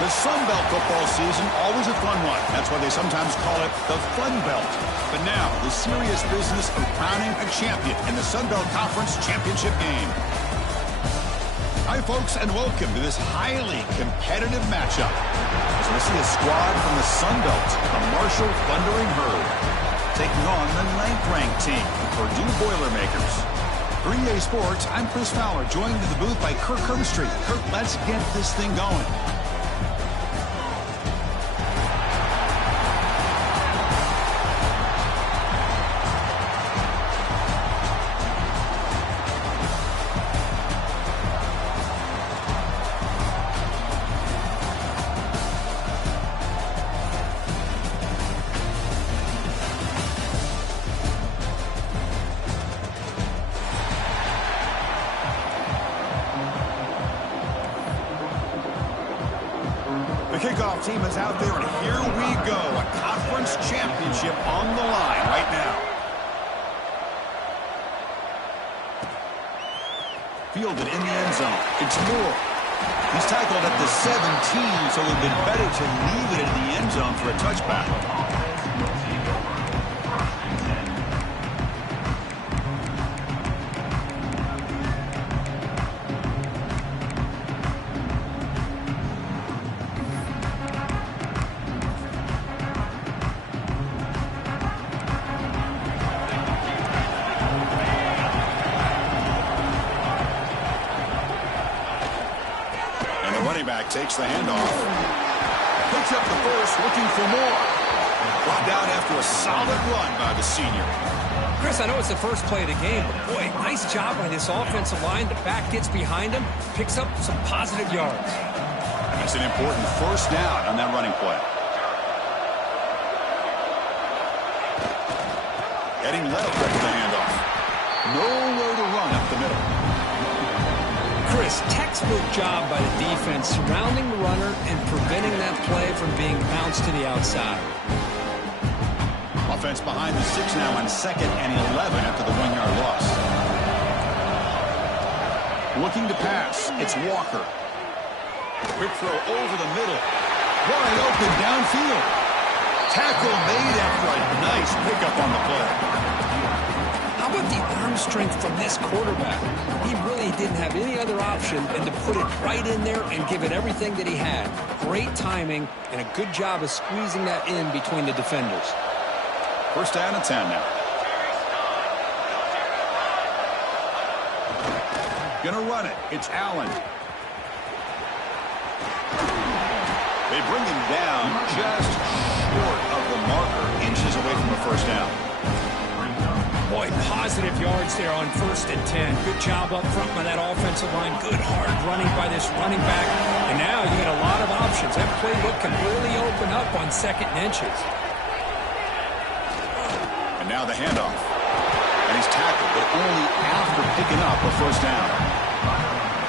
The Sun Belt football season, always a fun one. That's why they sometimes call it the Fun Belt. But now, the serious business of crowning a champion in the Sun Belt Conference Championship game. Hi, folks, and welcome to this highly competitive matchup. As we see a squad from the Sun Belt, a Marshall Thundering Herd, taking on the 9th-ranked team, the Purdue Boilermakers. For EA Sports, I'm Chris Fowler, joined in the booth by Kirk Herbstreit. Kirk, let's get this thing going. Kickoff team is out there, and here we go. A conference championship on the line right now. Fielded in the end zone. It's Moore. He's tackled at the 17, so it would have been better to leave it in the end zone for a touchback. Takes the handoff. Picks up the first, looking for more. Brought down after a solid run by the senior. Chris, I know it's the first play of the game, but boy, nice job by this offensive line. The back gets behind him, picks up some positive yards. That's an important first down on that running play. Heading left after the handoff. Nowhere to run up the middle. Chris, textbook job by the defense surrounding the runner and preventing that play from being bounced to the outside. Offense behind the 6 now on 2nd and 11 after the 1-yard loss. Looking to pass, it's Walker. Quick throw over the middle. Wide open downfield. Tackle made after a nice pickup on the play. How about the arm strength from this quarterback? He really didn't have any other option than to put it right in there and give it everything that he had. Great timing and a good job of squeezing that in between the defenders. First down and 10 now. Gonna run it. It's Allen. They bring him down just short of the marker, inches away from a first down. Boy, positive yards there on 1st and 10. Good job up front by that offensive line. Good hard running by this running back. And now you got a lot of options. That playbook can really open up on 2nd and inches. And now the handoff. And he's tackled, but only after picking up a first down.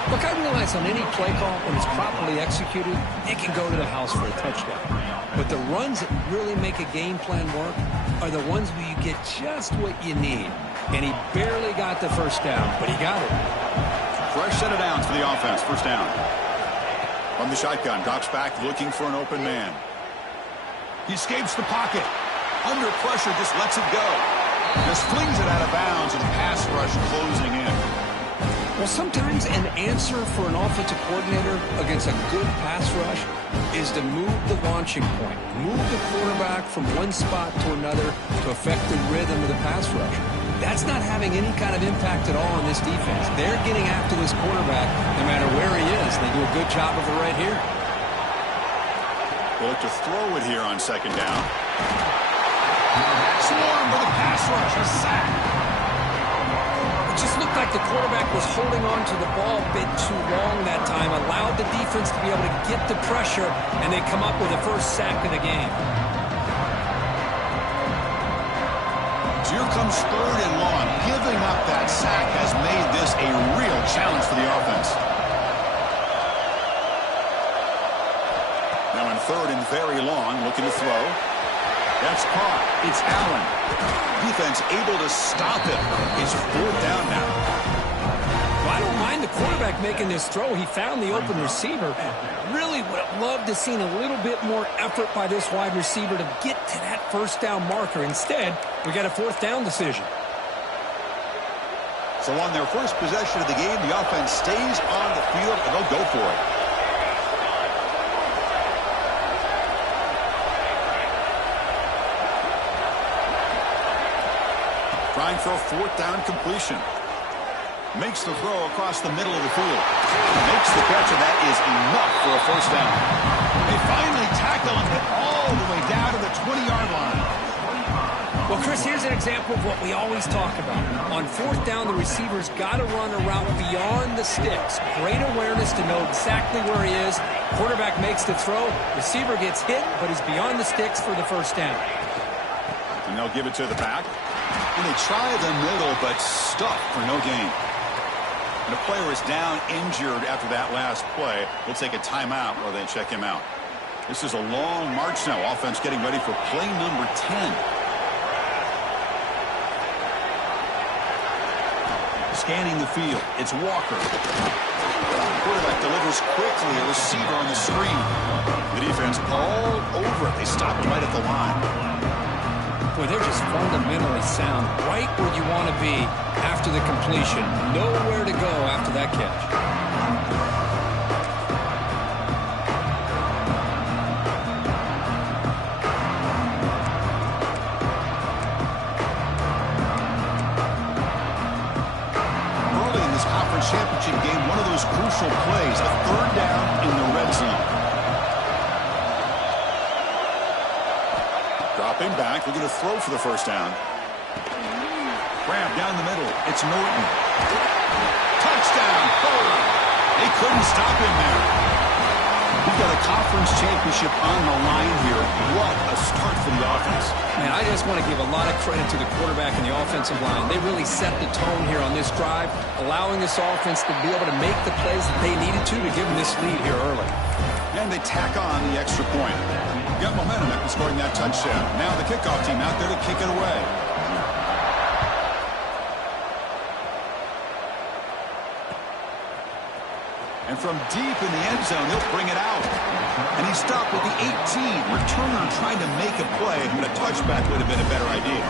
Look, I realize on any play call, when it's properly executed, it can go to the house for a touchdown. But the runs that really make a game plan work are the ones where you get just what you need. And he barely got the first down, but he got it. Fresh set of downs for the offense. First down. From the shotgun, drops back looking for an open man. He escapes the pocket. Under pressure, just lets it go. Just flings it out of bounds, and the pass rush closing in. Well, sometimes an answer for an offensive coordinator against a good pass rush is to move the launching point. Move the quarterback from one spot to another to affect the rhythm of the pass rush. That's not having any kind of impact at all on this defense. They're getting after this quarterback no matter where he is. They do a good job of it right here. They look to throw it here on 2nd down. Swarm with a pass rush, a sack. It just looked like the quarterback was holding on to the ball a bit too long that time, allowed the defense to be able to get the pressure, and they come up with the first sack of the game. So here comes 3rd and long. Giving up that sack has made this a real challenge for the offense. Now in 3rd and very long, looking to throw. That's caught. It's Allen. Defense able to stop it. It's 4th down now. Well, I don't mind the quarterback making this throw. He found the open receiver. Really would have loved to seen a little bit more effort by this wide receiver to get to that first down marker. Instead, we got a fourth down decision. So on their first possession of the game, the offense stays on the field, and they'll go for it. Trying for a fourth down completion. Makes the throw across the middle of the field. Makes the catch, and that is enough for a first down. They finally tackle him, but all the way down to the 20-yard line. Well, Chris, here's an example of what we always talk about. On fourth down, the receiver's got to run a route beyond the sticks. Great awareness to know exactly where he is. Quarterback makes the throw. Receiver gets hit, but is beyond the sticks for the first down. And they'll give it to the back. And they try the middle, but stuck for no gain. And the player is down injured after that last play. We'll take a timeout while they check him out. This is a long march now. Offense getting ready for play number 10. Scanning the field. It's Walker. Quarterback delivers quickly. A receiver on the screen. The defense all over it. They stop him right at the line. Boy, they're just fundamentally sound, right where you want to be after the completion. Nowhere to go after that catch. Early in this conference championship game, one of those crucial plays, a third down in the red zone. Dropping back, looking to throw for the first down. Grab down the middle. It's Norton. Touchdown. Forward. They couldn't stop him there. We've got a conference championship on the line here. What a start for the offense. Man, I just want to give a lot of credit to the quarterback and the offensive line. They really set the tone here on this drive, allowing this offense to be able to make the plays that they needed to give them this lead here early. And they tack on the extra point. Got momentum after scoring that touchdown. Now the kickoff team out there to kick it away. And from deep in the end zone, he'll bring it out. And he's stopped with the 18. Returner trying to make a play, but a touchback would have been a better idea.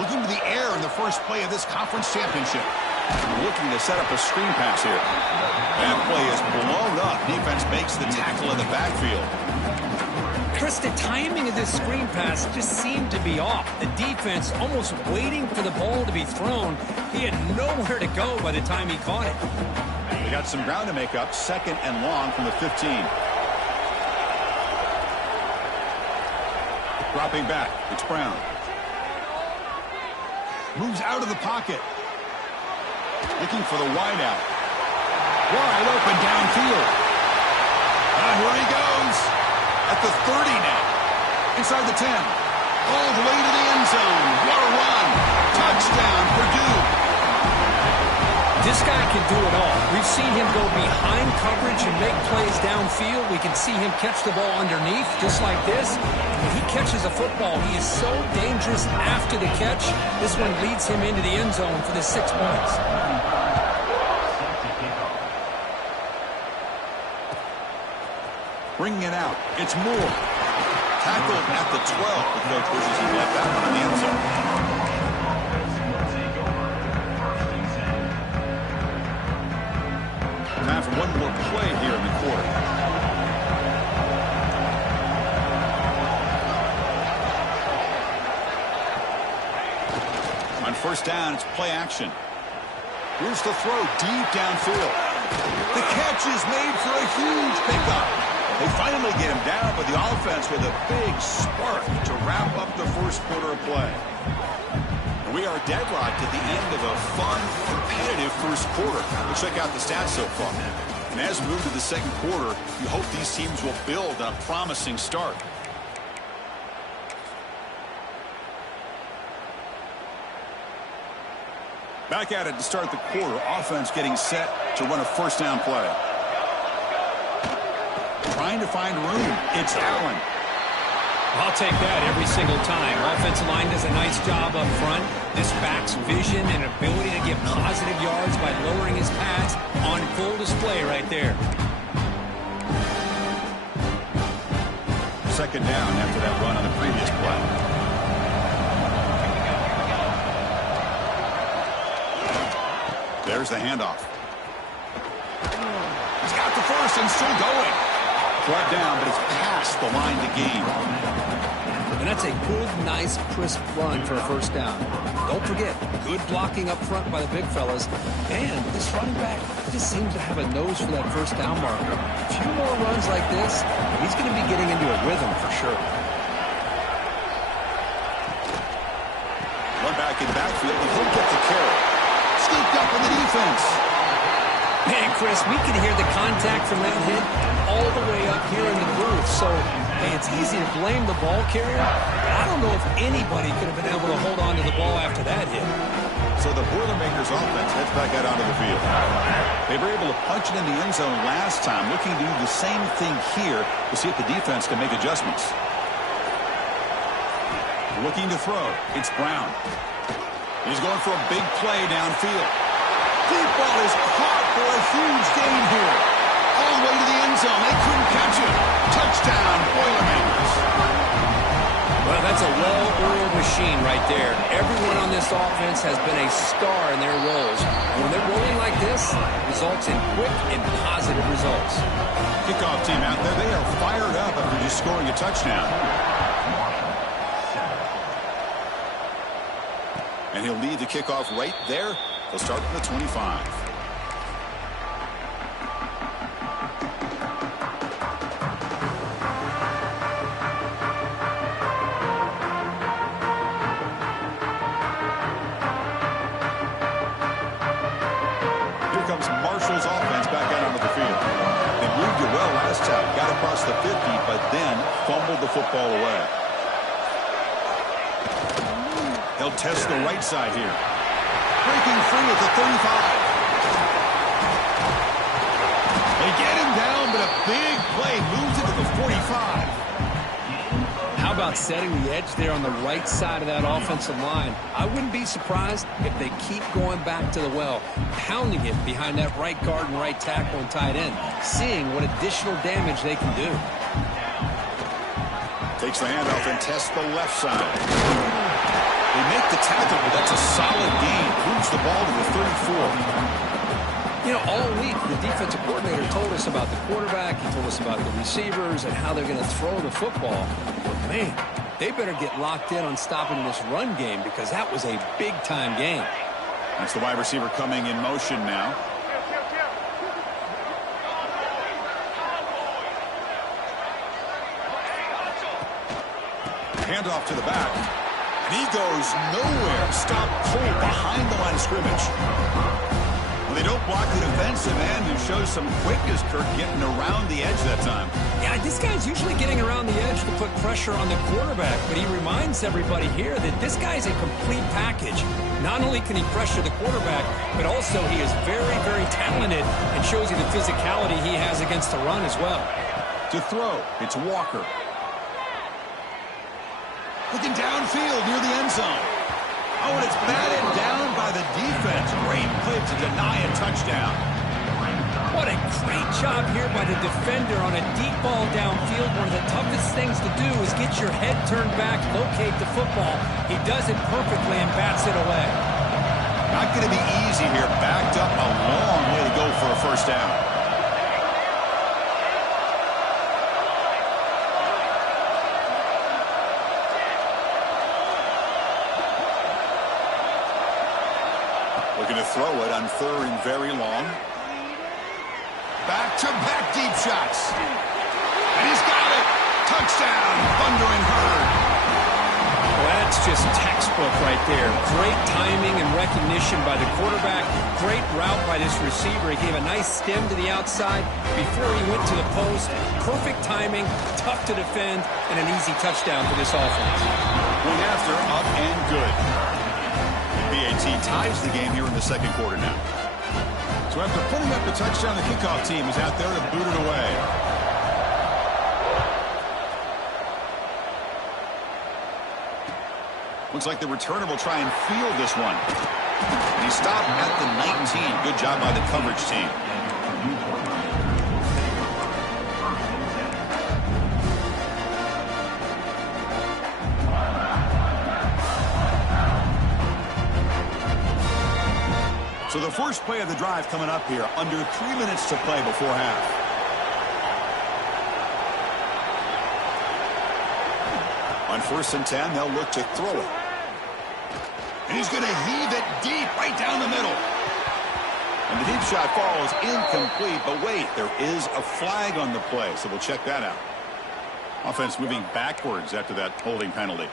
Looking to the air in the first play of this conference championship. Looking to set up a screen pass here. That play is blown up. Defense makes the tackle in the backfield. Chris, the timing of this screen pass just seemed to be off. The defense almost waiting for the ball to be thrown. He had nowhere to go by the time he caught it. They got some ground to make up. Second and long from the 15. Dropping back. It's Brown. Moves out of the pocket. Looking for the wideout. Wide open downfield. And here he goes. At the 30 now. Inside the 10. All the way to the end zone. What a run. Touchdown, Purdue. This guy can do it all. We've seen him go behind coverage and make plays downfield. We can see him catch the ball underneath, just like this. When he catches a football, he is so dangerous after the catch. This one leads him into the end zone for the 6 points. Bringing it out. It's Moore. Tackled at the 12. The coach wishes he left that one in the end zone. Time for one more play here in the quarter. On first down, it's play action. Here's the throw deep downfield. The catch is made for a huge pickup. They finally get him down, but the offense with a big spark to wrap up the first quarter of play. We are deadlocked at the end of a fun, competitive first quarter. We'll check out the stats so far. And as we move to the second quarter, you hope these teams will build on a promising start. Back at it to start the quarter. Offense getting set to run a first down play. Trying to find room. It's Allen. I'll take that every single time. Offensive line does a nice job up front. This back's vision and ability to get positive yards by lowering his pads on full display right there. Second down after that run on the previous play. There's the handoff. He's got the first and still going. Brought down, but it's past the line to gain. And that's a good, nice, crisp run for a first down. Don't forget, good blocking up front by the big fellas. And this running back just seems to have a nose for that first down marker. A few more runs like this, he's going to be getting into a rhythm for sure. Run back in the backfield, and he'll get the carry. Scooped up in the defense. Man, Chris, we can hear the contact from that hit all the way up here in the booth. So, hey, it's easy to blame the ball carrier, but I don't know if anybody could have been able to hold on to the ball after that hit. So the Boilermakers offense heads back out onto the field. They were able to punch it in the end zone last time, looking to do the same thing here to see if the defense can make adjustments. Looking to throw. It's Brown. He's going for a big play downfield. Deep ball is caught for a huge gain here. All the way to the end zone. They couldn't catch it. Touchdown, Boilermakers. Well, that's a well-oiled machine right there. Everyone on this offense has been a star in their roles. And when they're rolling like this, it results in quick and positive results. Kickoff team out there, they are fired up after just scoring a touchdown. And he'll lead the kickoff right there. He'll start from the 25. Here comes Marshall's offense back out onto the field. They moved it well last time. Got across the 50, but then fumbled the football away. He'll test the right side here. Breaking free at the 35. They get him down, but a big play moves it to the 45. How about setting the edge there on the right side of that offensive line? I wouldn't be surprised if they keep going back to the well, pounding it behind that right guard and right tackle and tight end, seeing what additional damage they can do. Takes the handoff and tests the left side. They make the tackle, but that's a solid gain. Moves the ball to the 34. You know, all week, the defensive coordinator told us about the quarterback. He told us about the receivers and how they're going to throw the football. But, man, they better get locked in on stopping this run game because that was a big-time game. That's the wide receiver coming in motion now. Handoff to the back. He goes nowhere. Stop pulled behind the line of scrimmage. Well, they don't block the defensive end, who shows some quickness, Kirk, getting around the edge that time. Yeah, this guy's usually getting around the edge to put pressure on the quarterback, but he reminds everybody here that this guy's a complete package. Not only can he pressure the quarterback, but also he is very, very talented and shows you the physicality he has against the run as well. To throw, it's Walker. Looking downfield near the end zone. Oh, and it's batted down by the defense. Great play to deny a touchdown. What a great job here by the defender on a deep ball downfield. One of the toughest things to do is get your head turned back, locate the football. He does it perfectly and bats it away. Not going to be easy here. Backed up a long way to go for a first down. Looking to throw it on third and very long. Back-to-back deep shots. And he's got it. Touchdown, Thundering Herd. Well, that's just textbook right there. Great timing and recognition by the quarterback. Great route by this receiver. He gave a nice stem to the outside before he went to the post. Perfect timing, tough to defend, and an easy touchdown for this offense. Going after, up and good. It'd be a as he ties the game here in the second quarter now. So after putting up the touchdown, the kickoff team is out there to boot it away. Looks like the returner will try and field this one. And he stopped at the 19. Good job by the coverage team. So the first play of the drive coming up here, under 3 minutes to play before half. On 1st and 10, they'll look to throw it. And he's going to heave it deep right down the middle. And the deep shot falls incomplete, but wait, there is a flag on the play, so we'll check that out. Offense moving backwards after that holding penalty.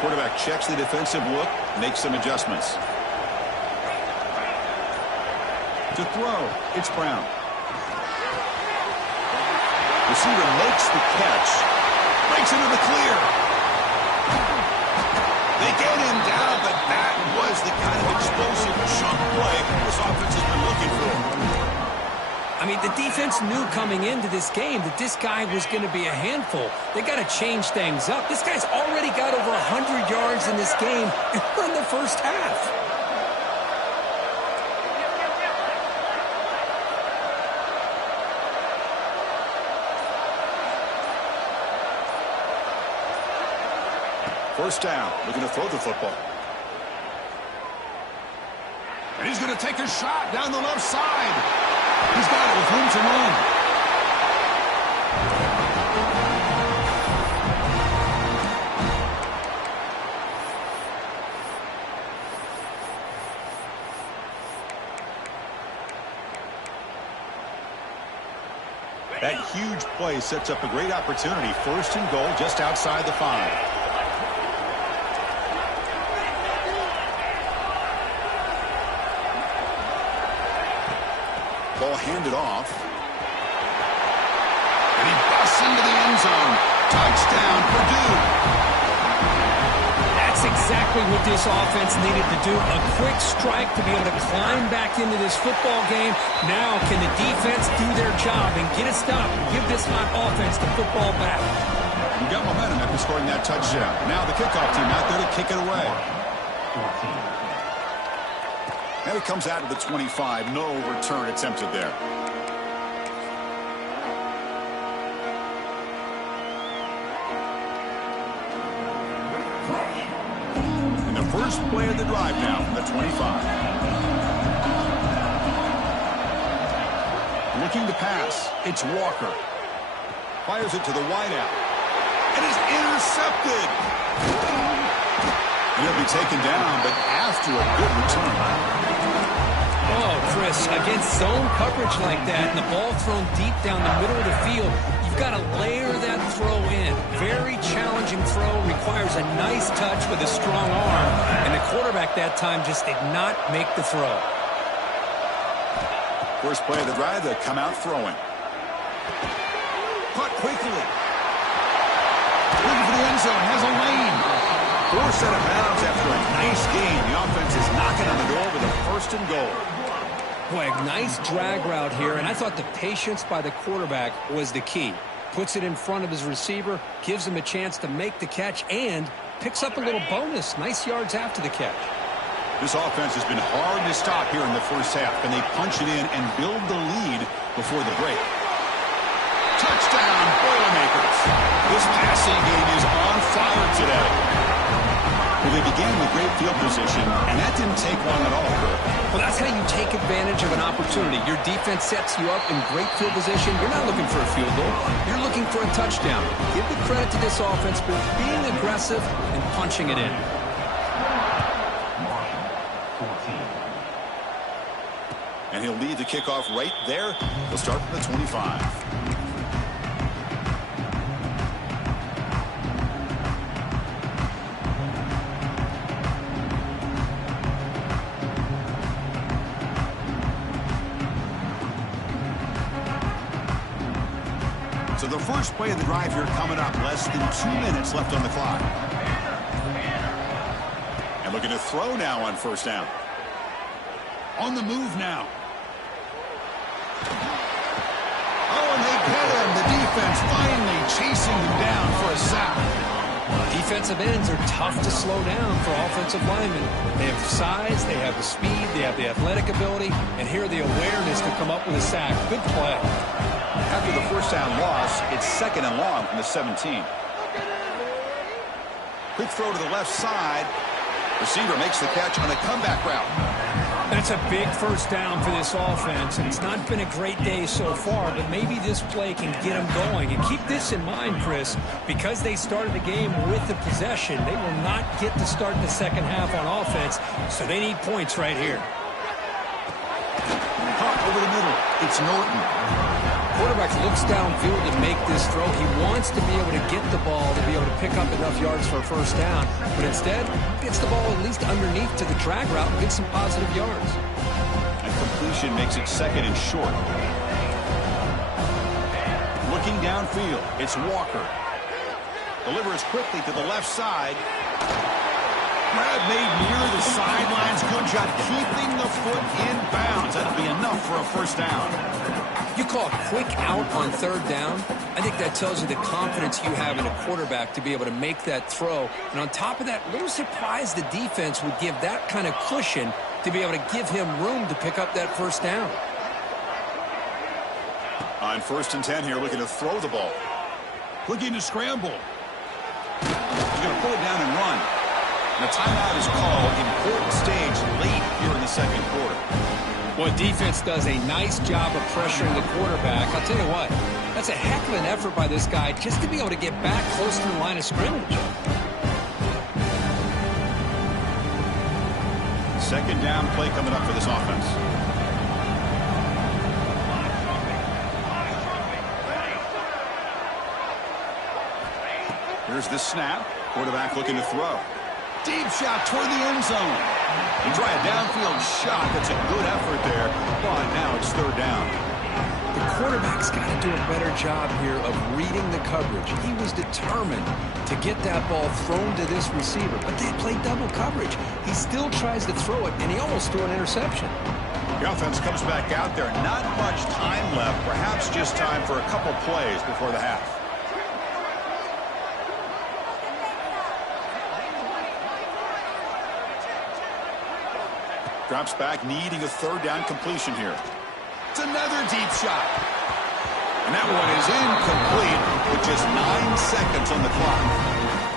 Quarterback checks the defensive look, makes some adjustments. To throw, it's Brown. Receiver makes the catch, breaks into the clear. They get him down, but that was the kind of explosive chunk play this offense has been looking for. I mean, the defense knew coming into this game that this guy was going to be a handful. They got to change things up. This guy's already got over 100 yards in this game, and we're in the first half. First down, looking to throw the football. And he's going to take a shot down the left side. He's got it with room to run. That huge play sets up a great opportunity. 1st and goal just outside the 5. Ball handed off. And he busts into the end zone. Touchdown, Purdue. That's exactly what this offense needed to do. A quick strike to be able to climb back into this football game. Now can the defense do their job and get a stop? Give this hot offense the football back. You got momentum after scoring that touchdown. Now the kickoff team out there to kick it away. And it comes out of the 25. No return attempted there. And the first play of the drive now from the 25. Looking to pass. It's Walker. Fires it to the wideout. And is intercepted. And he'll be taken down, but after a good return. Oh, Chris, against zone coverage like that and the ball thrown deep down the middle of the field, you've got to layer that throw in. Very challenging throw, requires a nice touch with a strong arm, and the quarterback that time just did not make the throw. First play of the drive, they come out throwing. Caught quickly. Looking for the end zone, has a lane. Forced out of bounds after a nice game. The offense is knocking on the door with a 1st and goal. Boy, a nice drag route here, and I thought the patience by the quarterback was the key. Puts it in front of his receiver, gives him a chance to make the catch, and picks up a little bonus. Nice yards after the catch. This offense has been hard to stop here in the first half, and they punch it in and build the lead before the break. Touchdown, Boilermakers. This passing game is on fire today. Well, they began with great field position, and that didn't take long at all, Kurt. Well, that's how you take advantage of an opportunity. Your defense sets you up in great field position. You're not looking for a field goal. You're looking for a touchdown. Give the credit to this offense for being aggressive and punching it in. And he'll lead the kickoff right there. He'll start from the 25. So the first play of the drive here coming up. Less than 2 minutes left on the clock. And looking to throw now on first down. On the move now. Oh, and they get him. The defense finally chasing them down for a sack. Defensive ends are tough to slow down for offensive linemen. They have size, they have the speed, they have the athletic ability, and here the awareness to come up with a sack. Good play. After the first down loss, it's second and long from the 17. Quick throw to the left side. Receiver makes the catch on a comeback route. That's a big first down for this offense, and it's not been a great day so far, but maybe this play can get them going. And keep this in mind, Chris, because they started the game with the possession, they will not get to start the second half on offense, so they need points right here. Caught over the middle. It's Norton. Quarterback looks downfield to make this throw. He wants to be able to get the ball to be able to pick up enough yards for a first down, but instead gets the ball at least underneath to the drag route and gets some positive yards. And completion makes it second and short. Looking downfield, it's Walker. Delivers quickly to the left side. Grab made near the sidelines. Good job keeping the foot in bounds. That'll be enough for a first down. You call a quick out on third down. I think that tells you the confidence you have in a quarterback to be able to make that throw. And on top of that, a little surprised the defense would give that kind of cushion to be able to give him room to pick up that first down. On 1st and 10 here, looking to throw the ball. Looking to scramble. He's going to pull it down and run. And a timeout is called. Important stage late here in the second quarter. Well, defense does a nice job of pressuring the quarterback. I'll tell you what, that's a heck of an effort by this guy just to be able to get back close to the line of scrimmage. Second down play coming up for this offense. Here's the snap. Quarterback looking to throw. Deep shot toward the end zone. You try a downfield shot. That's a good effort there. But now it's third down. The quarterback's got to do a better job here of reading the coverage. He was determined to get that ball thrown to this receiver, but they played double coverage. He still tries to throw it, and he almost threw an interception. The offense comes back out there. Not much time left. Perhaps just time for a couple plays before the half. Drops back, needing a third down completion here. It's another deep shot. And that one is incomplete with just 9 seconds on the clock.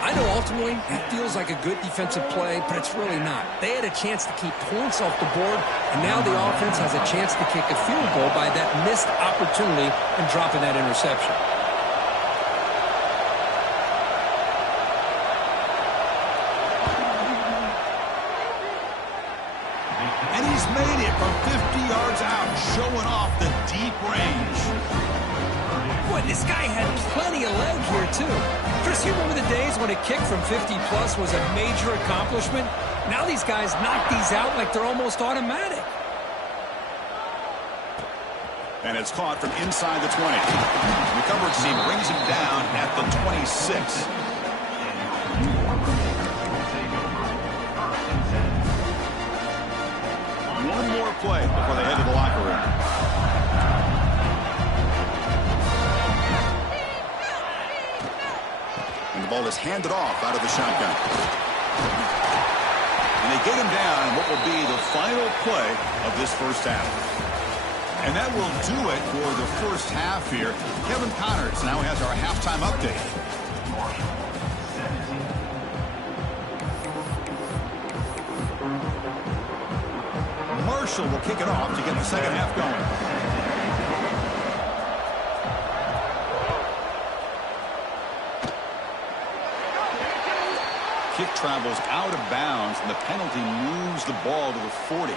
I know ultimately it feels like a good defensive play, but it's really not. They had a chance to keep points off the board, and now the offense has a chance to kick a field goal by that missed opportunity and dropping that interception. Made it from 50 yards out, showing off the deep range. Boy, this guy had plenty of leg here, too. Chris, you remember the days when a kick from 50-plus was a major accomplishment? Now these guys knock these out like they're almost automatic. And it's caught from inside the 20. The coverage team brings him down at the 26. One more play before they head to the locker room. And the ball is handed off out of the shotgun. And they get him down in what will be the final play of this first half. And that will do it for the first half here. Kevin Connors now has our halftime update. Marshall will kick it off to get the second half going. Kick travels out of bounds, and the penalty moves the ball to the 40.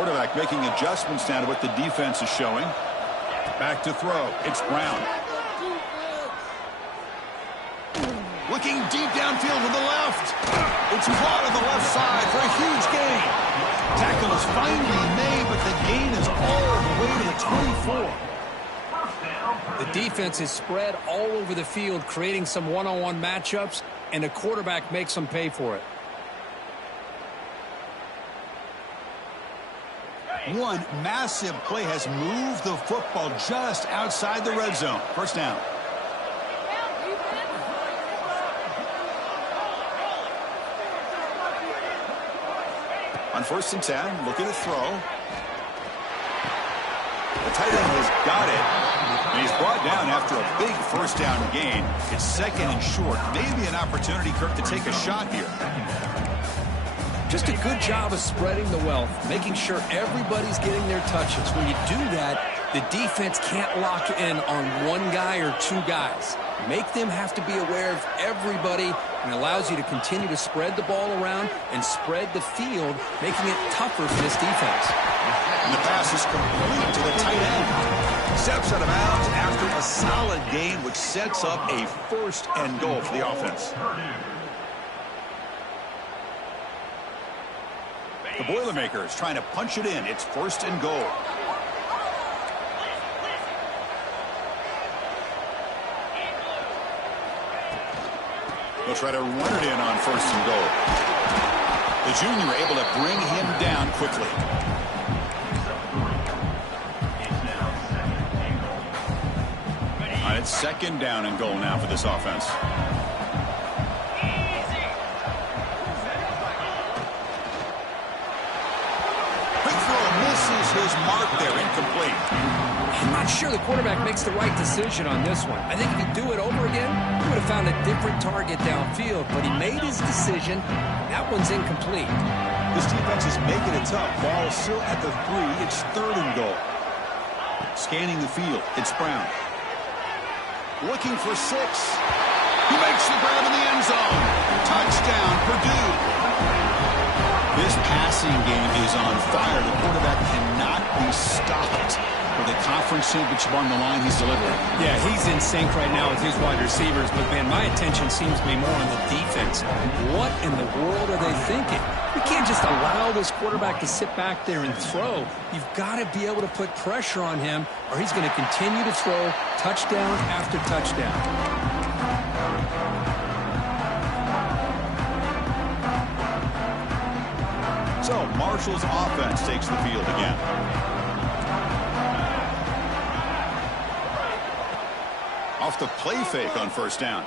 Quarterback making adjustments now to what the defense is showing. Back to throw. It's Brown. Looking deep downfield to the left. It's caught on the left side for a huge gain. Tackle is finally made, but the gain is all the way to the 24. The defense is spread all over the field, creating some one-on-one matchups, and the quarterback makes them pay for it. One massive play has moved the football just outside the red zone. First down. On 1st and 10, looking to throw. The tight end has got it. And he's brought down after a big first down gain. It's 2nd and short. Maybe an opportunity, Kirk, to take a shot here. Just a good job of spreading the wealth, making sure everybody's getting their touches. When you do that, the defense can't lock in on one guy or two guys. Make them have to be aware of everybody, and allows you to continue to spread the ball around and spread the field, making it tougher for this defense. And the pass is complete to the tight end. Steps out of bounds after a solid gain, which sets up a 1st and goal for the offense. The Boilermakers trying to punch it in. It's 1st and goal. They'll try to run it in on 1st and goal. The junior able to bring him down quickly. All right, it's 2nd down and goal now for this offense. Quick throw misses his mark there, incomplete. I'm not sure the quarterback makes the right decision on this one. I think if he'd do it over again, he would have found a different target downfield, but he made his decision. That one's incomplete. This defense is making it tough. Ball still at the 3. It's 3rd and goal. Scanning the field. It's Brown. Looking for 6. He makes the grab in the end zone. Touchdown, Purdue. This passing game is on fire. The quarterback cannot be stopped. With the conference championship on the line, he's delivering. Yeah, he's in sync right now with his wide receivers, but man, my attention seems to be more on the defense. What in the world are they thinking? You can't just allow this quarterback to sit back there and throw. You've got to be able to put pressure on him, or he's going to continue to throw touchdown after touchdown. So Marshall's offense takes the field again. Off the play fake on 1st down.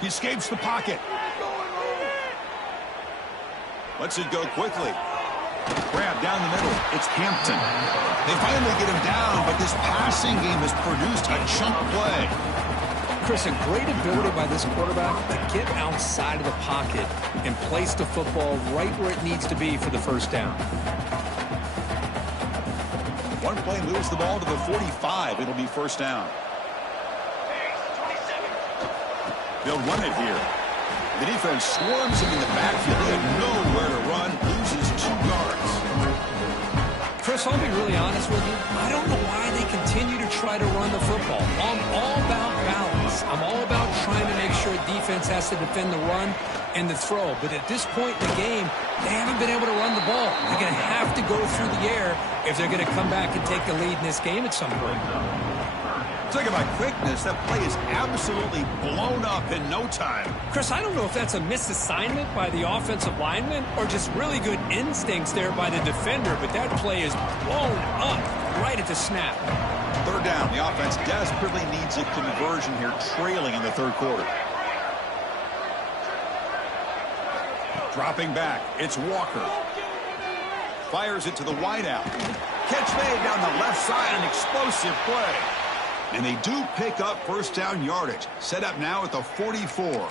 He escapes the pocket. Lets it go quickly. Grab down the middle. It's Hampton. They finally get him down, but this passing game has produced a chunk play. Chris, a great ability by this quarterback to get outside of the pocket and place the football right where it needs to be for the 1st down. One play moves the ball to the 45. It'll be 1st down. They'll run it here. The defense swarms him in the backfield. They have nowhere to run. Loses 2 yards. Chris, I'll be really honest with you. I don't know why they continue to try to run the football. I'm all about balance. I'm all about trying to make sure defense has to defend the run and the throw. But at this point in the game, they haven't been able to run the ball. They're going to have to go through the air if they're going to come back and take the lead in this game at some point. Talking about quickness, that play is absolutely blown up in no time. Chris, I don't know if that's a misassignment by the offensive lineman or just really good instincts there by the defender, but that play is blown up right at the snap. 3rd down. The offense desperately needs a conversion here, trailing in the 3rd quarter. Dropping back, it's Walker. Fires it to the wideout. Catch made down the left side, an explosive play. And they do pick up 1st down yardage. Set up now at the 44.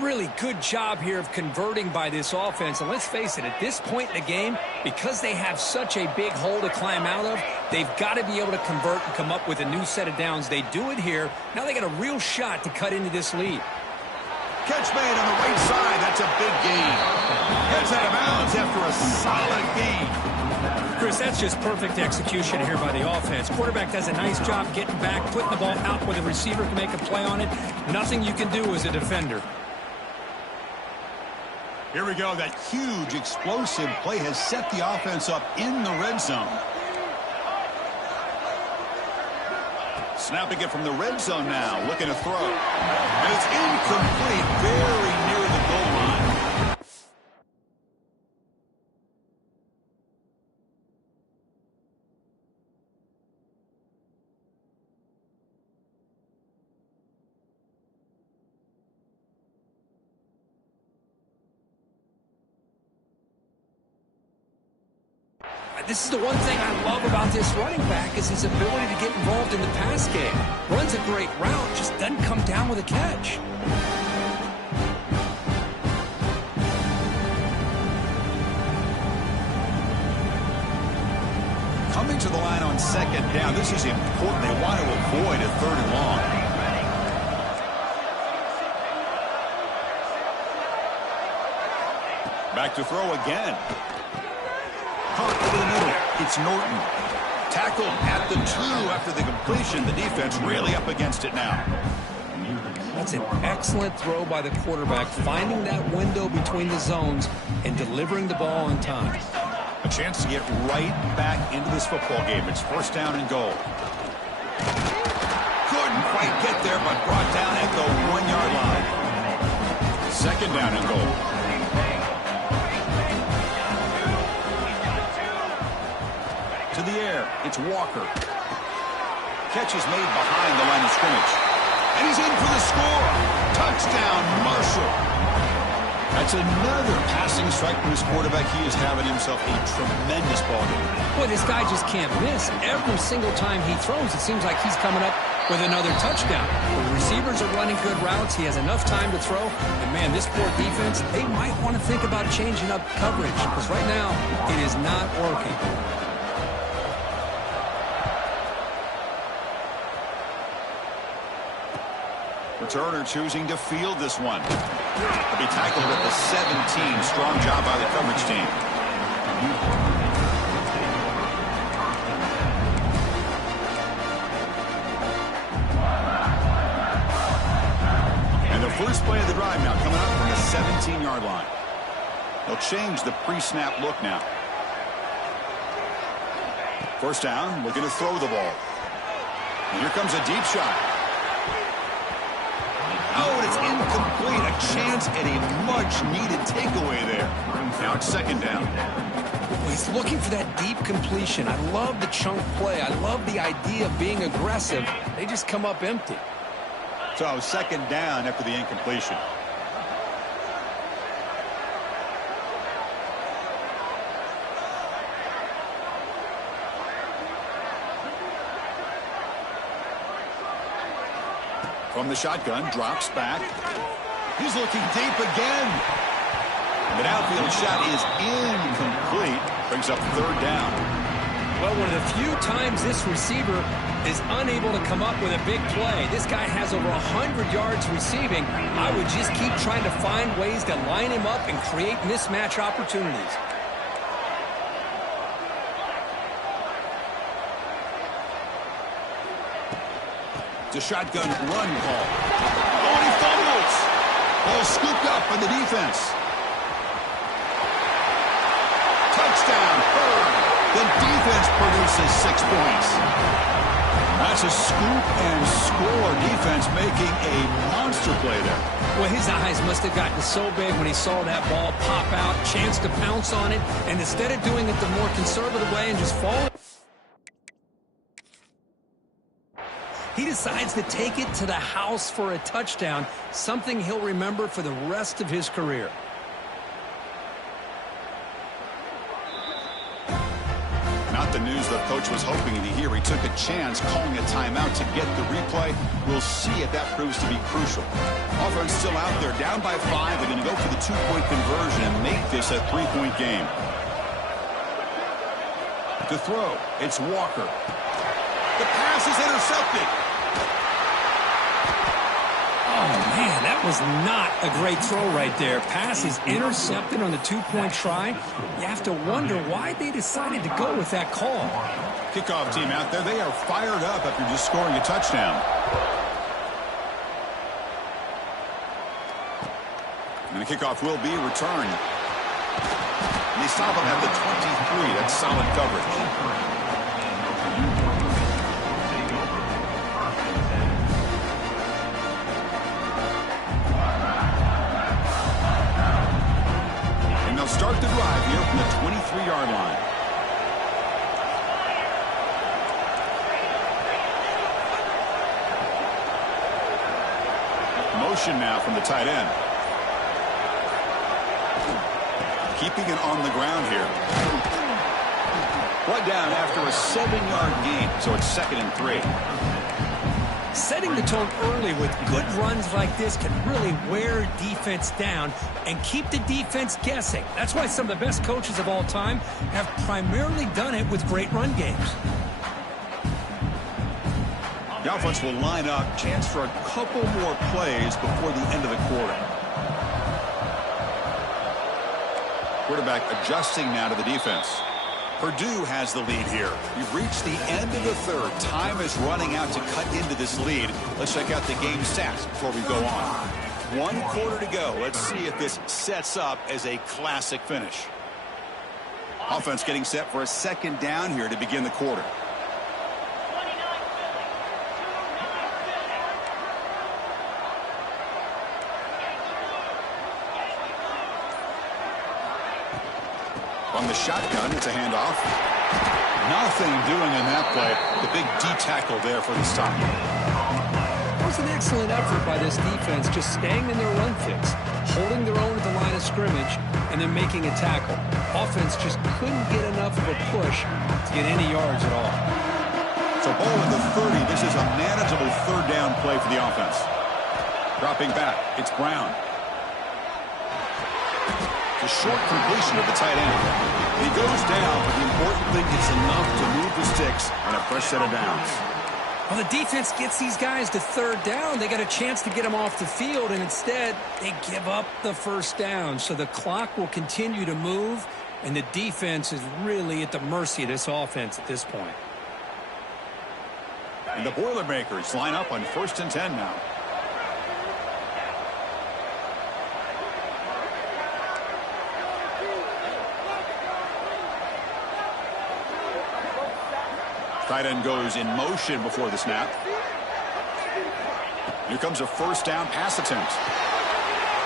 Really good job here of converting by this offense. And let's face it, at this point in the game, because they have such a big hole to climb out of, they've got to be able to convert and come up with a new set of downs. They do it here. Now they got a real shot to cut into this lead. Catch made on the right side. That's a big gain. Heads out of bounds after a solid gain. Chris, that's just perfect execution here by the offense. Quarterback does a nice job getting back, putting the ball out where the receiver can make a play on it. Nothing you can do as a defender. Here we go. That huge explosive play has set the offense up in the red zone. Snapping it from the red zone now, looking to throw. And it's incomplete, very near the goal line. This is the one thing I love about this running back is his ability to get involved in the pass game. Runs a great route, just doesn't come down with a catch. Coming to the line on second down. This is important. They want to avoid a third and long. Back to throw again. Caught over the middle. It's Norton. Tackled at the 2 after the completion. The defense really up against it now. That's an excellent throw by the quarterback, finding that window between the zones and delivering the ball on time. A chance to get right back into this football game. It's first down and goal. Couldn't quite get there, but brought down at the 1-yard line. Second down and goal. To the air, it's Walker. Catch is made behind the line of scrimmage. And he's in for the score. Touchdown, Marshall. That's another passing strike from his quarterback. He is having himself a tremendous ball game. Boy, this guy just can't miss. Every single time he throws, it seems like he's coming up with another touchdown. The receivers are running good routes. He has enough time to throw. And, man, this poor defense, they might want to think about changing up coverage because right now it is not working. Returner choosing to field this one. He'll be tackled at the 17. Strong job by the coverage team. And the first play of the drive now coming up from the 17-yard line. They'll change the pre-snap look now. First down, looking to throw the ball. And here comes a deep shot. Oh, and it's incomplete. A chance at a much-needed takeaway there. Now it's second down. He's looking for that deep completion. I love the chunk play. I love the idea of being aggressive. They just come up empty. So second down after the incompletion. From the shotgun, drops back. He's looking deep again. The outfield shot is incomplete. Brings up third down. Well, one of the few times this receiver is unable to come up with a big play. This guy has over 100 yards receiving. I would just keep trying to find ways to line him up and create mismatch opportunities. It's a shotgun run call. Oh, and he fumbles. Ball scooped up by the defense. Touchdown, Bird. The defense produces 6 points. That's a scoop and score. Defense making a monster play there. Well, his eyes must have gotten so big when he saw that ball pop out, chance to pounce on it, and instead of doing it the more conservative way and just falling, he decides to take it to the house for a touchdown, something he'll remember for the rest of his career. Not the news the coach was hoping to hear. He took a chance calling a timeout to get the replay. We'll see if that proves to be crucial. Offense still out there, down by 5. They're going to go for the 2-point conversion and make this a 3-point game. To throw, it's Walker. The pass is intercepted. Oh, man, that That was not a great throw right there. Pass is intercepted on the two-point try. You have to wonder why they decided to go with that call. Kickoff team out there, they are fired up after just scoring a touchdown. And the kickoff will be returned. And they stop him at the 23. That's solid coverage. Start the drive here from the 23-yard line. Motion now from the tight end. Keeping it on the ground here. Brought down after a 7-yard gain, so it's 2nd and 3. Setting the tone early with good runs like this can really wear defense down and keep the defense guessing. That's why some of the best coaches of all time have primarily done it with great run games. The offense will line up. Chance for a couple more plays before the end of the quarter. Quarterback adjusting now to the defense. Purdue has the lead here. We've reached the end of the third. Time is running out to cut into this lead. Let's check out the game stats before we go on. 1 quarter to go. Let's see if this sets up as a classic finish. Offense getting set for a 2nd down here to begin the quarter. On the shotgun, it's a handoff. Nothing doing in that play. The big D tackle there for the stop. That was an excellent effort by this defense, just staying in their run fix, holding their own at the line of scrimmage, and then making a tackle. Offense just couldn't get enough of a push to get any yards at all. So ball at the 30. This is a manageable 3rd down play for the offense. Dropping back, it's Brown. The short completion of the tight end. He goes down, but the important thing is enough to move the sticks and a fresh set of downs. Well, the defense gets these guys to 3rd down. They got a chance to get them off the field, and instead they give up the 1st down. So the clock will continue to move, and the defense is really at the mercy of this offense at this point. And the Boilermakers line up on 1st and 10 now. Tight end goes in motion before the snap. Here comes a 1st down pass attempt.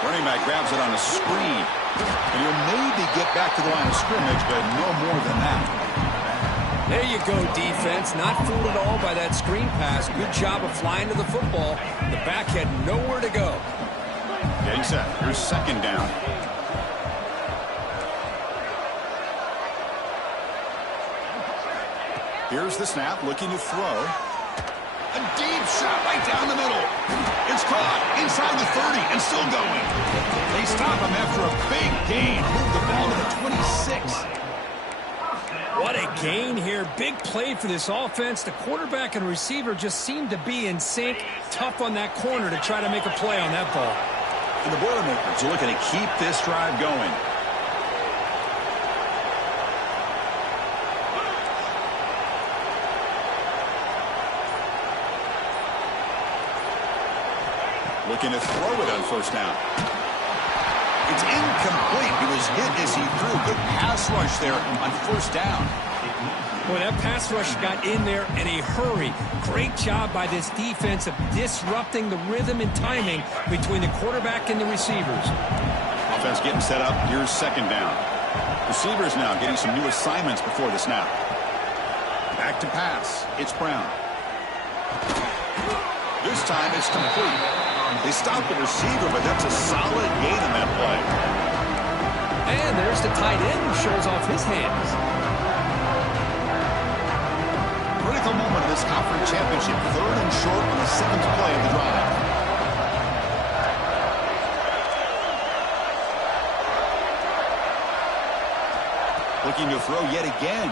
Running back grabs it on a screen. And he'll maybe get back to the line of scrimmage, but no more than that. There you go, defense. Not fooled at all by that screen pass. Good job of flying to the football. The back had nowhere to go. Getting set. Here's 2nd down. Here's the snap, looking to throw. A deep shot right down the middle. It's caught inside the 30 and still going. They stop him after a big gain. Move the ball to the 26. What a gain here. Big play for this offense. The quarterback and receiver just seem to be in sync. Tough on that corner to try to make a play on that ball. And the Boilermakers are looking to keep this drive going. Looking to throw it on 1st down. It's incomplete. He was hit as he threw. Good pass rush there on 1st down. Boy, that pass rush got in there in a hurry. Great job by this defense of disrupting the rhythm and timing between the quarterback and the receivers. Offense getting set up. Here's 2nd down. Receivers now getting some new assignments before the snap. Back to pass. It's Brown. This time it's complete. They stop the receiver, but that's a solid gain on that play. And there's the tight end who shows off his hands. Critical moment of this conference championship. 3rd and short on the 7th play of the drive. Looking to throw yet again.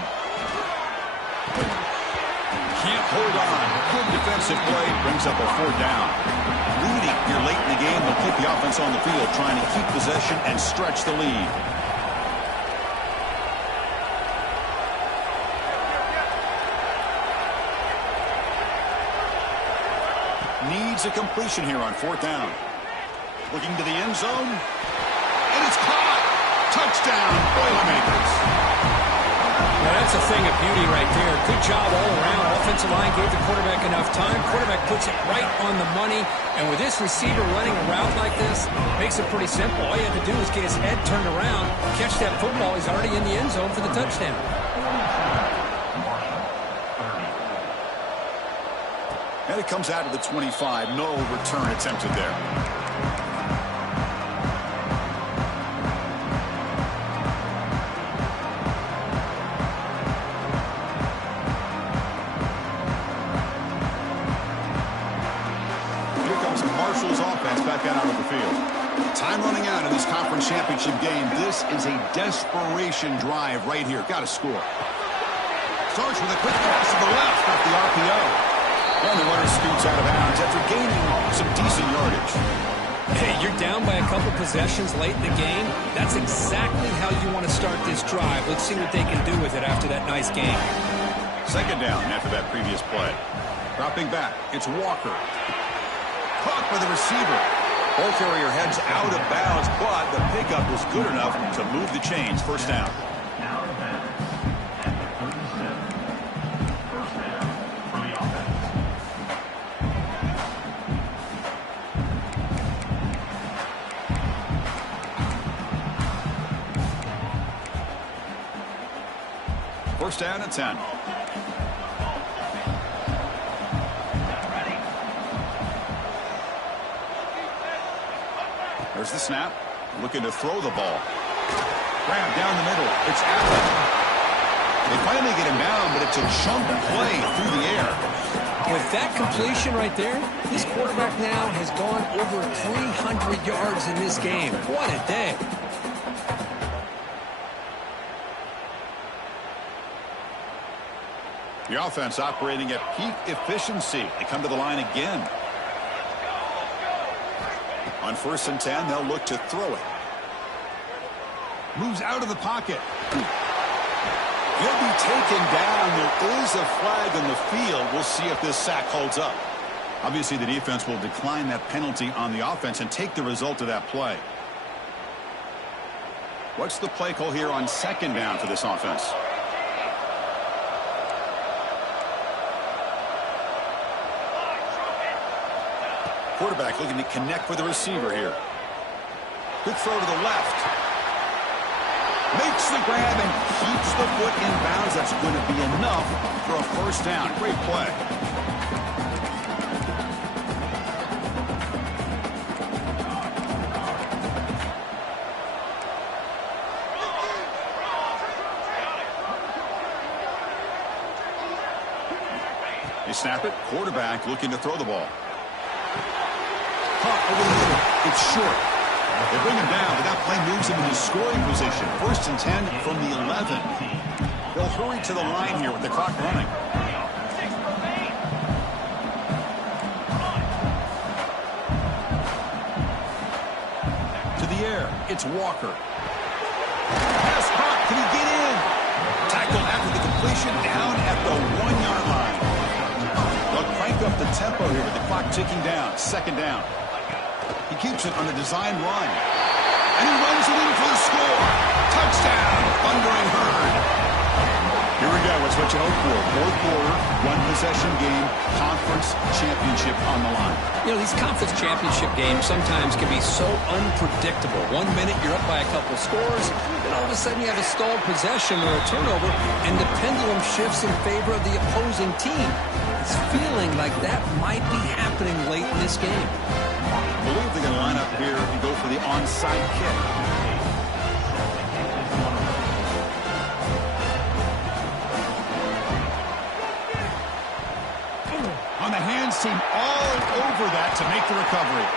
Can't hold on. Good defensive play. Brings up a 4th down. Leading here late in the game. They'll keep the offense on the field, trying to keep possession and stretch the lead. Needs a completion here on 4th down. Looking to the end zone. And it's caught. Touchdown, Boilermakers. Now that's a thing of beauty right there. Good job all around. Offensive line gave the quarterback enough time. Quarterback puts it right on the money. And with this receiver running a route like this, makes it pretty simple. All you have to do is get his head turned around, catch that football. He's already in the end zone for the touchdown. And it comes out to the 25. No return attempted there. Here comes Marshall's offense back out onto the field. Time running out in this conference championship game. This is a desperation drive right here. Got to score. Starts with a quick pass to the left off the RPO. And the runner scoots out of bounds after gaining some decent yardage. Hey, you're down by a couple possessions late in the game. That's exactly how you want to start this drive. Let's see what they can do with it after that nice game. 2nd down after that previous play. Dropping back, it's Walker. Caught by the receiver. Ball carrier heads out of bounds, but the pickup was good enough to move the chains. 1st down. First down at 10. There's the snap. Looking to throw the ball. Grab down the middle. It's Allen. They finally get him down, but it's a chunk play through the air. With that completion right there, this quarterback now has gone over 300 yards in this game. What a day. The offense operating at peak efficiency. They come to the line again. On 1st and 10, they'll look to throw it. Moves out of the pocket. He'll be taken down. There is a flag on the field. We'll see if this sack holds up. Obviously, the defense will decline that penalty on the offense and take the result of that play. What's the play call here on 2nd down for this offense? Quarterback looking to connect with the receiver here. Good throw to the left. Makes the grab and keeps the foot in bounds. That's going to be enough for a 1st down. Great play. They snap it. Quarterback looking to throw the ball. Caught over the middle. It's short. They bring him down, but that play moves him into scoring position. 1st and 10 from the 11. They'll hurry to the line here with the clock running. To the air. It's Walker. Pass caught. Can he get in? Tackle after the completion down at the 1-yard line. They'll crank up the tempo here with the clock ticking down. 2nd down. He keeps it on a design run. And he runs it in for the score. Touchdown, Thundering Herd. Here we go. It's what you hope for. 4th quarter, 1-possession game, conference championship on the line. You know, these conference championship games sometimes can be so unpredictable. 1 minute you're up by a couple scores, then all of a sudden you have a stalled possession or a turnover, and the pendulum shifts in favor of the opposing team. It's feeling like that might be happening late in this game. I believe they're going to line up here and go for the onside kick. On the hands team all over that to make the recovery.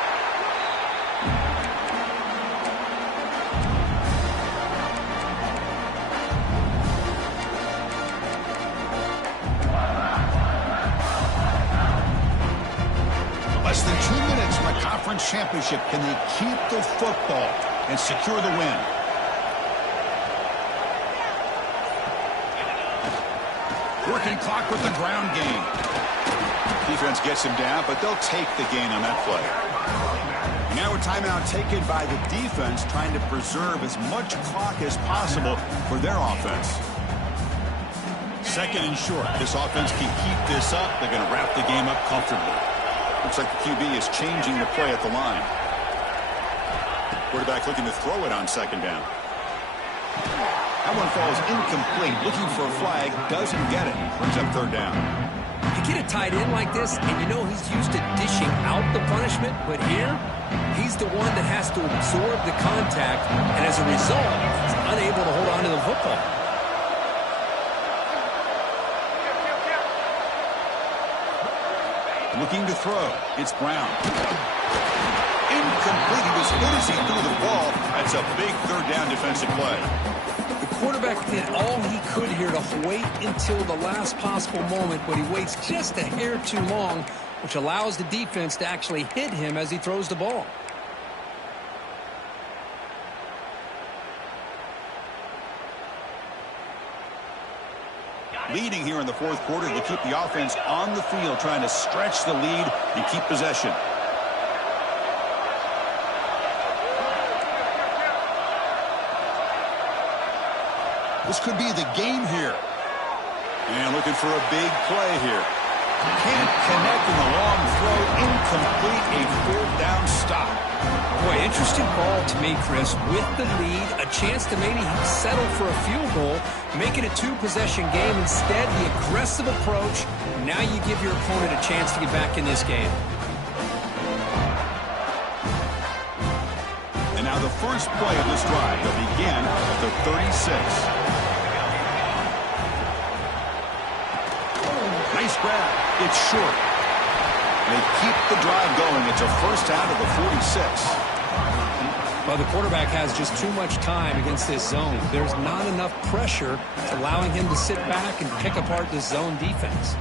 Less than 2 minutes from a conference conference championship. Can they keep the football and secure the win? Working clock with the ground game. Defense gets him down, but they'll take the gain on that play. And now a timeout taken by the defense, trying to preserve as much clock as possible for their offense. Second and short. This offense can keep this up. They're going to wrap the game up comfortably. Looks like the QB is changing the play at the line. Quarterback looking to throw it on second down. That one falls incomplete. Looking for a flag. Doesn't get it. Brings up third down. You get a tight end like this, and you know he's used to dishing out the punishment, but here, he's the one that has to absorb the contact, and as a result, he's unable to hold on to the football. Looking to throw. It's Brown. Incomplete. He was hit as he threw the ball. That's a big third down defensive play. The quarterback did all he could here to wait until the last possible moment, but he waits just a hair too long, which allows the defense to actually hit him as he throws the ball. Leading here in the fourth quarter to keep the offense on the field, trying to stretch the lead and keep possession. This could be the game here. And looking for a big play here. Can't connect in the long throw. Incomplete. A fourth down stop. Boy, interesting call to me, Chris. With the lead, a chance to maybe settle for a field goal, make it a two-possession game. Instead, the aggressive approach. Now you give your opponent a chance to get back in this game. And now the first play of this drive will begin at the 36. Nice grab. It's short. They keep the drive going. It's a first down to the 46. Well, the quarterback has just too much time against this zone. There's not enough pressure allowing him to sit back and pick apart this zone defense.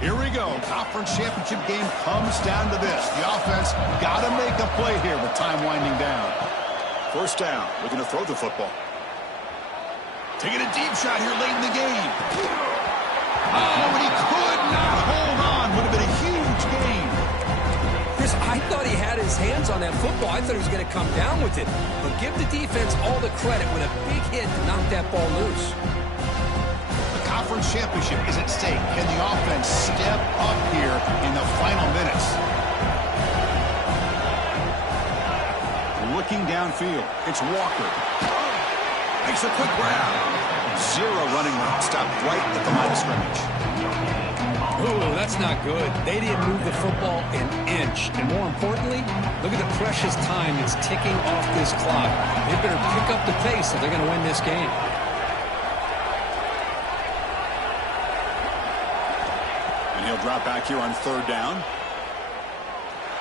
Here we go. Conference championship game comes down to this. The offense got to make a play here with time winding down. First down. Looking to throw the football. Taking a deep shot here late in the game. Oh, and he could not hold on. Would have been a huge gain. Chris, I thought he had his hands on that football. I thought he was going to come down with it. But give the defense all the credit with a big hit to knock that ball loose. Conference championship is at stake. Can the offense step up here in the final minutes? Looking downfield, it's Walker. Makes a quick grab. Zero running room. Stopped right at the line of scrimmage. Ooh, that's not good. They didn't move the football an inch. And more importantly, look at the precious time that's ticking off this clock. They better pick up the pace if they're going to win this game. He'll drop back here on third down.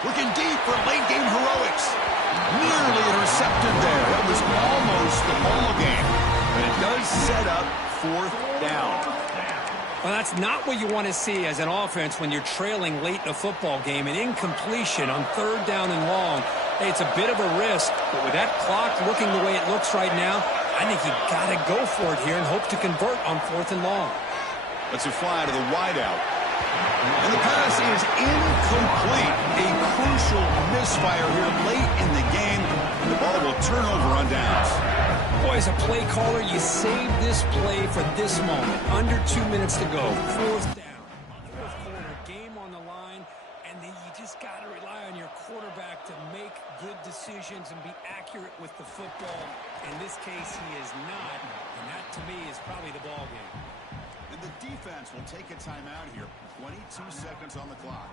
Looking deep for late game heroics. Nearly intercepted there. That was almost the ball game. But it does set up fourth down. Well, that's not what you want to see as an offense when you're trailing late in a football game. An incompletion on third down and long. Hey, it's a bit of a risk, but with that clock looking the way it looks right now, I think you got to go for it here and hope to convert on fourth and long. Let's fly to the wideout. And the pass is incomplete. A crucial misfire here late in the game. And the ball will turn over on downs. Boy, as a play caller, you save this play for this moment. Under 2 minutes to go. Fourth down. Fourth quarter, game on the line. And then you just got to rely on your quarterback to make good decisions and be accurate with the football. In this case, he is not. And that, to me, is probably the ball game. And the defense will take a timeout here. 22 seconds on the clock.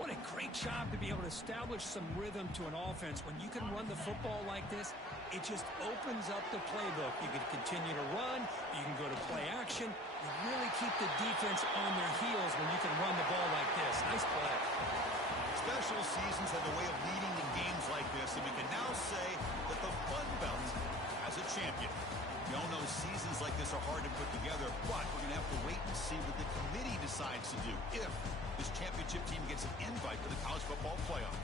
What a great job to be able to establish some rhythm to an offense. When you can run the football like this, it just opens up the playbook. You can continue to run. You can go to play action. You really keep the defense on their heels when you can run the ball like this. Nice play. Special seasons have a way of leading in games like this, and we can now say that the Fun Belt has a champion. We all know seasons like this decides to do if this championship team gets an invite to the college football playoff.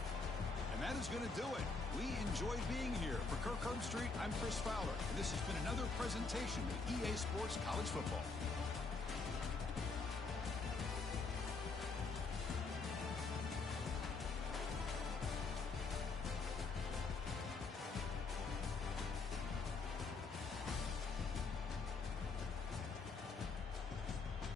And that is going to do it. We enjoyed being here. For Kirk Herbstreit, I'm Chris Fowler, and this has been another presentation of EA Sports College Football.